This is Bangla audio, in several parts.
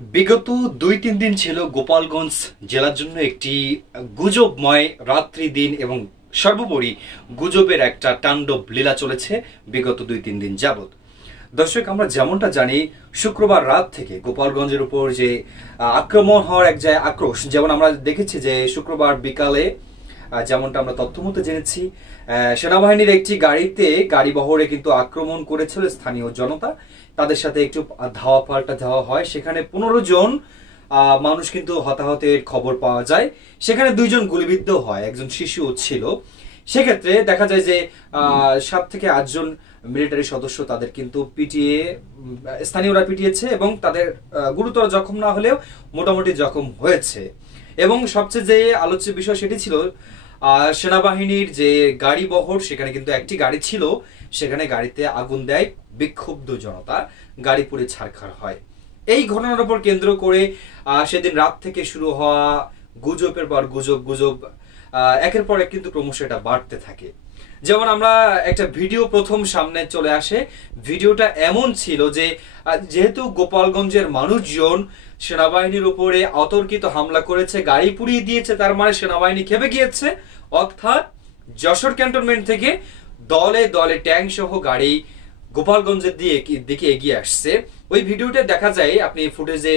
বিগত ২-৩ দিন ছিল গোপালগঞ্জ জেলার জন্য একটি গুজবময় রাত্রি দিন এবং সর্বোপরি গুজবের একটা তাণ্ডব লীলা চলেছে বিগত ২-৩ দিন যাবৎ। দর্শক, আমরা যেমনটা জানি শুক্রবার রাত থেকে গোপালগঞ্জের উপর যে আক্রমণ হওয়ার এক জায়গায় আক্রোশ, যেমন আমরা দেখেছি যে শুক্রবার বিকালে যেমনটা আমরা তথ্যমতে জেনেছি সেনাবাহিনীর একটি গাড়ি বহরে কিন্তু আক্রমণ করেছিল স্থানীয় জনতা। তাদের সাথে একটু ধাওয়া পাল্টা ধাওয়া হয়, সেখানে ১৫ জন মানুষ কিন্তু হতাহতের খবর পাওয়া যায়। সেখানে ২ জন গুলিবিদ্ধ হয়, একজন শিশুও ছিল। সেক্ষেত্রে দেখা যায় যে ৭ থেকে ৮ জন মিলিটারি সদস্য তাদের কিন্তু স্থানীয়রা পিটিয়েছে এবং তাদের গুরুতর জখম না হলেও মোটামুটি জখম হয়েছে। এবং সবচেয়ে যে আলোচ্য বিষয় সেটি ছিল সেনাবাহিনীর যে গাড়ি বহর, সেখানে কিন্তু একটি গাড়ি ছিল, সেখানে গাড়িতে আগুন দেয় বিক্ষুব্ধ জনতা, গাড়ি পুড়ে ছারখার হয়। এই ঘটনার উপর কেন্দ্র করে সেদিন রাত থেকে শুরু হওয়া গুজবের পর গুজব একের পর এক কিন্তু ক্রমশ এটা বাড়তে থাকে। যেমন আমরা একটা ভিডিও প্রথম সামনে চলে আসে, ভিডিওটা এমন ছিল যে যেহেতু গোপালগঞ্জের মানুষজন সেনাবাহিনীর উপরে অতর্কিত হামলা করেছে, গাড়ি পুড়িয়ে দিয়েছে, তার মানে সেনাবাহিনী খেপে গিয়েছে। অর্থাৎ যশোর ক্যান্টনমেন্ট থেকে দলে দলে ট্যাঙ্ক সহ গাড়ি গোপালগঞ্জের দিকে এগিয়ে আসছে। ওই ভিডিওটা দেখা যায়, আপনি ফুটেজে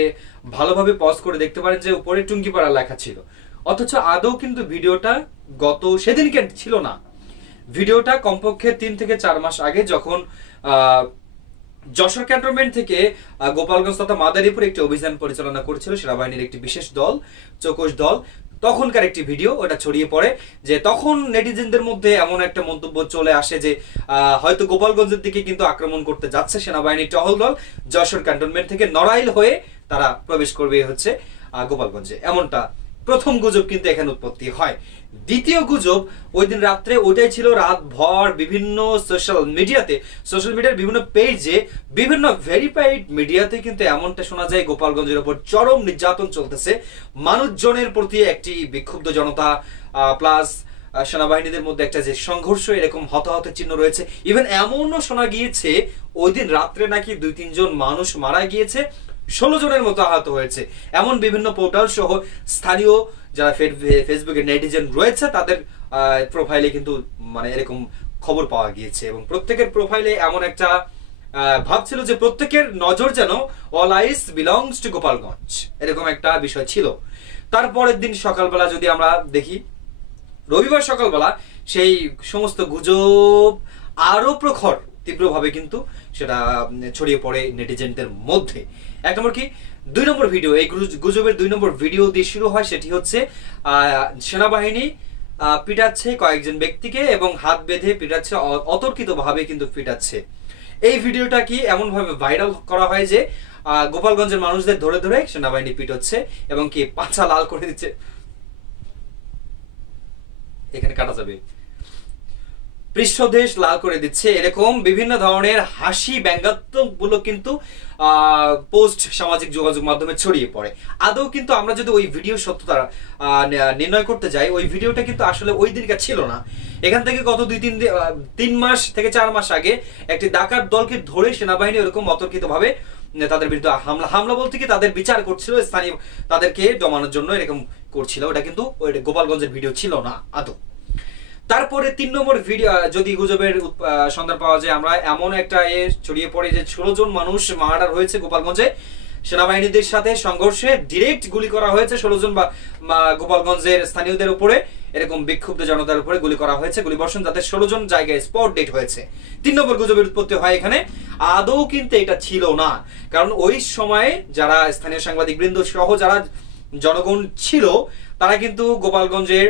ভালোভাবে পজ করে দেখতে পারেন যে উপরে টুঙ্গিপাড়া লেখা ছিল, অথচ আদৌ কিন্তু ভিডিওটা সেদিনকে ছিল না। ভিডিওটা কমপক্ষে ৩ থেকে ৪ মাস আগে, যখন যশোর ক্যান্টনমেন্ট থেকে গোপালগঞ্জ তথা মাদারীপুর একটি অভিযান পরিচালনা করেছিল সেনাবাহিনীর একটি বিশেষ দল, চৌকস দল, তখনকার একটি ভিডিও ওটা ছড়িয়ে পড়ে। যে তখন নেটিজেনদের মধ্যে এমন একটা মন্তব্য চলে আসে যে হয়তো গোপালগঞ্জের দিকে কিন্তু আক্রমণ করতে যাচ্ছে সেনাবাহিনীর টহল দল, যশোর ক্যান্টনমেন্ট থেকে নড়াইল হয়ে তারা প্রবেশ করবে হচ্ছে গোপালগঞ্জে। এমনটা প্রথম গুজব কিন্তু এখানে উৎপত্তি হয়। দ্বিতীয় গুজব ওই দিন রাত্রে ওইটাই ছিল, রাত ভর বিভিন্ন সোশ্যাল মিডিয়ার বিভিন্ন পেজে, বিভিন্ন ভেরিফাইড মিডিয়াতে কিন্তু এমনটা শোনা যায় গোপালগঞ্জের উপর চরম নির্যাতন চলতেছে, মানুষজনের প্রতি একটি বিক্ষুব্ধ জনতা প্লাস সেনাবাহিনীদের মধ্যে একটা যে সংঘর্ষ, এরকম হতাহতের চিহ্ন রয়েছে। ইভেন এমনও শোনা গিয়েছে ওই দিন রাত্রে নাকি ২-৩ জন মানুষ মারা গিয়েছে, ১৬ জনের মতো আহত হয়েছে। এমন বিভিন্ন পোর্টাল সহ স্থানীয় যারা ফেসবুকে নেটিজেন রয়েছে তাদের প্রোফাইলে কিন্তু মানে এরকম খবর পাওয়া গিয়েছে। এবং প্রত্যেকের প্রোফাইলে এমন একটা ভাব ছিল যে প্রত্যেকের নজর যেন all ice belongs to Gopalganj, এরকম একটা বিষয় ছিল। তারপরের দিন সকালবেলা যদি আমরা দেখি, রবিবার সকালবেলা সেই সমস্ত গুজব আরো প্রখর তীব্রভাবে কিন্তু সেটা ছড়িয়ে পড়ে নেটিজেনদের মধ্যে। ১ নম্বর কি, ২ নম্বর ভিডিও, এই গুজবের ২ নম্বর ভিডিও দিয়ে শুরু হয়। সেটি হচ্ছে সেনাবাহিনী পিটাচ্ছে কয়েকজন ব্যক্তিকে এবং হাত বেঁধে পিটাচ্ছে, অতর্কিতভাবে কিন্তু পিটাচ্ছে। এই ভিডিওটা কি এমন ভাবে ভাইরাল করা হয় যে গোপালগঞ্জের মানুষদের ধরে ধরে সেনাবাহিনী পিটাচ্ছে এবং কি পাছা লাল করে দিচ্ছে, এখানে কাটা যাবে, পৃষ্ঠদেশ লাল করে দিচ্ছে, এরকম বিভিন্ন ধরনের হাসি ব্যঙ্গাত্মকগুলো কিন্তু পোস্ট সামাজিক যোগাযোগ মাধ্যমে ছড়িয়ে পড়ে। আদৌ কিন্তু আমরা যদি ওই ভিডিও সত্যতা নির্ণয় করতে যাই, ওই ভিডিওটা কিন্তু আসলে ওই দিনকার ছিল না। এখান থেকে গত ৩ মাস থেকে ৪ মাস আগে একটি ডাকাত দলকে ধরে সেনাবাহিনী এরকম অতর্কিতভাবে তাদের বিরুদ্ধে হামলা বলতে কি তাদের বিচার করছিল, স্থানীয় তাদেরকে জমানোর জন্য এরকম করছিল। ওটা কিন্তু ওই গোপালগঞ্জের ভিডিও ছিল না আদৌ। তারপরে ৩ নম্বর ভিডিও, যদি গুজবের সন্ধান পাওয়া যায়, আমরা এমন একটা ছড়িয়ে পড়ে যে ১৬ জন মানুষ মার্ডার হয়েছে গোপালগঞ্জে, সেনাবাহিনীদের সাথে সংঘর্ষে ডিরেক্ট গুলি করা হয়েছে ১৬ জন গোপালগঞ্জের স্থানীয়দের উপরে, এরকম বিক্ষুব্ধ জনতার উপরে গুলি করা হয়েছে, গুলিবর্ষণ, যাদের ১৬ জন জায়গায় স্পট ডেট হয়েছে। ৩ নম্বর গুজবের উৎপত্তি হয় এখানে। আদৌ কিন্তু এটা ছিল না, কারণ ওই সময়ে যারা স্থানীয় সাংবাদিক বৃন্দ সহ যারা জনগণ ছিল তারা কিন্তু গোপালগঞ্জের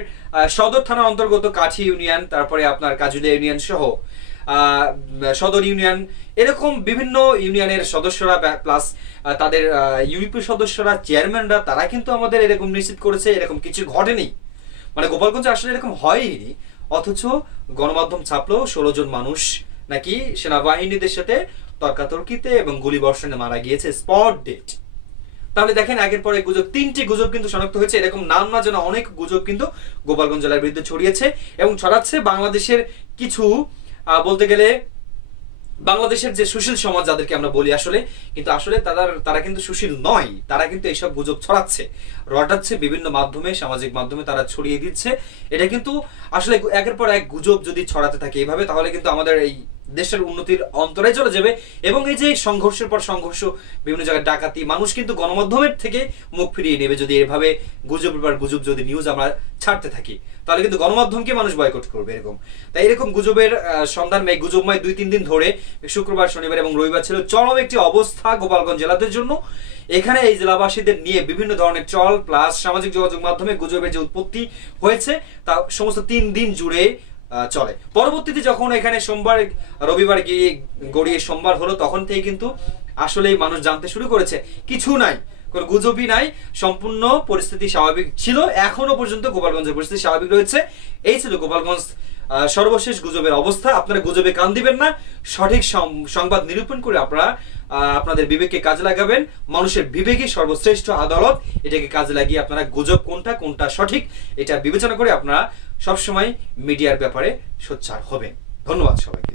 সদর থানার অন্তর্গত কাঠি ইউনিয়ন, তারপরে আপনার কাজুলিয়া ইউনিয়ন সহ সদর ইউনিয়ন, এরকম বিভিন্ন ইউনিয়নের সদস্যরা প্লাস তাদের ইউপি সদস্যরা, চেয়ারম্যানরা, তারা কিন্তু আমাদের এরকম নিশ্চিত করেছে এরকম কিছু ঘটেনি, মানে গোপালগঞ্জে আসলে এরকম হয়নি। অথচ গণমাধ্যম ছাপলো ১৬ জন মানুষ নাকি সেনাবাহিনীদের সাথে তর্কাতর্কিতে এবং গুলিবর্ষণে মারা গিয়েছে, স্পট ডেট। তাহলে দেখেন একের পর এক গুজব, ৩টি গুজব কিন্তু শনাক্ত হয়েছে। এরকম নাম না যেন অনেক গুজব কিন্তু গোপালগঞ্জ জেলার বিরুদ্ধে ছড়িয়েছে এবং ছড়াচ্ছে বাংলাদেশের কিছু বলতে গেলে বাংলাদেশের যে সুশীল সমাজ যাদেরকে আমরা বলি আসলে, কিন্তু আসলে তারা কিন্তু সুশীল নয়, তারা কিন্তু এইসব গুজব ছড়াচ্ছে, রটাচ্ছে বিভিন্ন মাধ্যমে, সামাজিক মাধ্যমে তারা ছড়িয়ে দিচ্ছে। এটা কিন্তু আসলে একের পর এক গুজব যদি ছড়াতে থাকে এইভাবে, তাহলে কিন্তু আমাদের এই দেশের উন্নতির অন্তরায় চলে যাবে। এবং এই যে সংঘর্ষের পর সংঘর্ষ, বিভিন্ন জায়গায় ডাকাতি, মানুষ কিন্তু গণমাধ্যমের থেকে মুখ ফিরিয়ে নেবে যদি এভাবে গুজবের পর গুজব যদি নিউজ আমরা ছাড়তে থাকি, তাহলে কিন্তু গণমাধ্যমকে মানুষ বয়কট করবে এরকম। তাই এরকম গুজবের সন্ধান, এই গুজবময় 2-3 দিন ধরে শুক্রবার, শনিবার এবং রবিবার ছিল চরম একটি অবস্থা গোপালগঞ্জ জেলাদের জন্য। এখানে এই জেলাবাসীদের নিয়ে বিভিন্ন ধরনের ট্রল প্লাস সামাজিক যোগাযোগ মাধ্যমে গুজবের যে উৎপত্তি হয়েছে তা সমস্ত 3 দিন জুড়ে চলে। পরবর্তীতে যখন এখানে সোমবার রবিবার গিয়ে গড়িয়ে সোমবার হলো, তখন থেকে কিন্তু আসলেই মানুষ জানতে শুরু করেছে কিছু নাই, কোনো গুজবই নাই, সম্পূর্ণ পরিস্থিতি স্বাভাবিক ছিল। এখনো পর্যন্ত গোপালগঞ্জের পরিস্থিতি স্বাভাবিক রয়েছে। এই ছিল গোপালগঞ্জ সর্বশেষ গুজবের অবস্থা। আপনারা গুজবে কান দিবেন না, সঠিক সংবাদ নিরূপণ করে আপনারা আপনাদের বিবেককে কাজে লাগাবেন। মানুষের বিবেকই সর্বশ্রেষ্ঠ আদালত, এটাকে কাজে লাগিয়ে আপনারা গুজব কোনটা সঠিক এটা বিবেচনা করে আপনারা সবসময় মিডিয়ার ব্যাপারে সোচ্চার হবেন। ধন্যবাদ সবাইকে।